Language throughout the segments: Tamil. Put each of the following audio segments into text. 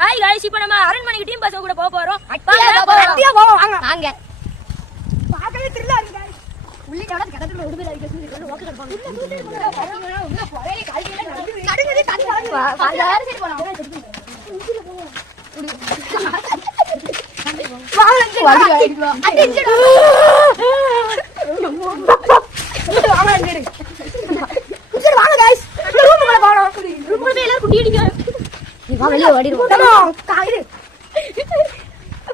ஹாய் गाइस இப்போ நம்ம அரண்மனைக்கு டீம் பசங்க கூட போக போறோம். அட்டியா போவோம் வாங்க. வாங்க. பாக்கவே தெரியல गाइस. உள்ளிட்டோட கடத்துல விடுதலை ஆயிடுச்சு. ஓகே கடுப்பாங்க. பாத்தீங்கன்னா உள்ள போறே கால்ல நடுங்குது தண்ணி வராது. வாங்க சரி போலாம். வாங்க அடிச்சு வாங்க அடிச்சு வாங்க गाइस. ரூமுக்குள்ள போறோம். ரூமுக்குள்ள எல்லாரும் குட்டி அடிங்க. நீ வா வெளிய ஓடிடுவோம். தம்மா காயிரு.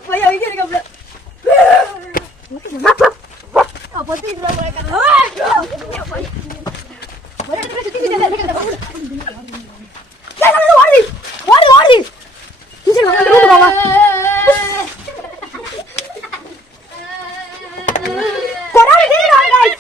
போய் அங்க இருக்கப்ல. அப்போது இதுல போறேன். ஒரு இடத்துல சுத்தி ஓடி. ஓடி ஓடி. டீச்சர் வாங்க ரூமுக்கு வாங்க. கொராடி டீ வாங்க गाइस.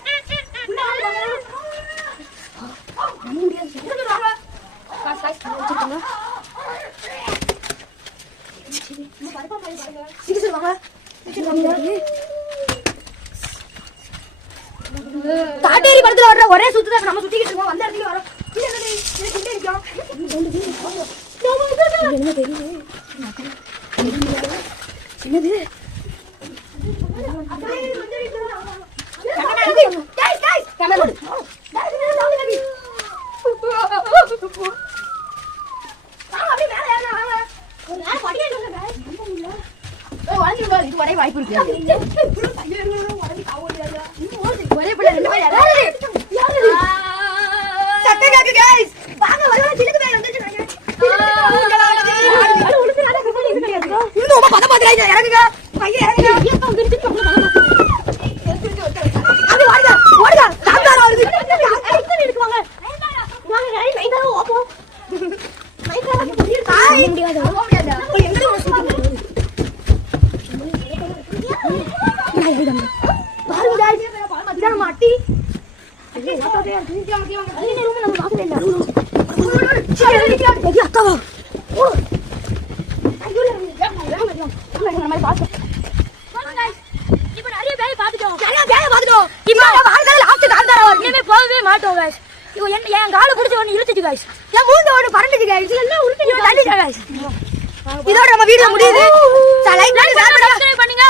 காட்டேரி படத்துல வர்ற ஒரே சுத்துதான் நம்ம சுத்திக்கிட்டு இருக்கோம். வந்த இடத்துல வரோம். இது என்னது? இது கிட்ட இருக்கோம். என்ன தெரியுது? என்னது? गाइस गाइस கேமரா போடு. அப்படியே மேல ஏறலாம் வாங்க. நான் படியே இல்ல गाइस. வளைஞ்சிருவா இது வளைய வாய்ப்பு இருக்கு. ஒரே பிள்ளை ரெண்டு பேர் யாரு? சட்டை காக்கு गाइस. வாங்க வரவா சிலுக்கு பேர் வந்துட்டாங்க. இன்னும் ரொம்ப பத பாத்துறாங்க. இறங்குங்க. பைய இறங்குங்க. ஏப்பா வந்துருச்சு நம்ம பத பாத்து. அது வாங்க. ஓடுங்க. சாந்தாரா வருது. எங்க நிக்குவாங்க? வாங்க गाइस நைட்டால ஓப்போ. நைட்டால முடியாது. போக முடியாது. எங்க சுத்தி பாருங்க गाइस பாருங்க மாட்டி ஐயே ஓட்டோடே இருக்கு அங்க ரூம் நம்ம பாக்கவே இல்ல சரி இது அக்காவா ஓ ஐயோ நம்ம மாதிரி பாத்து வாங்க गाइस இப்போ நிறைய பேய் பாத்துட்டோம். இப்போ வாழ்க்கையில லாஸ்ட் காந்தாரா வரும். இனிமே போகவே மாட்டோம் गाइस. இப்போ என் காலை பிடிச்சு ஒன்னு இழுத்துச்சு गाइस. என் மூஞ்சி ஒன்னு பறந்துச்சு गाइस. எல்லாம் உருட்டிட்டு தள்ளிச்சு गाइस. இதோட நம்ம வீடியோ முடியுது. லைக் பண்ணுங்க.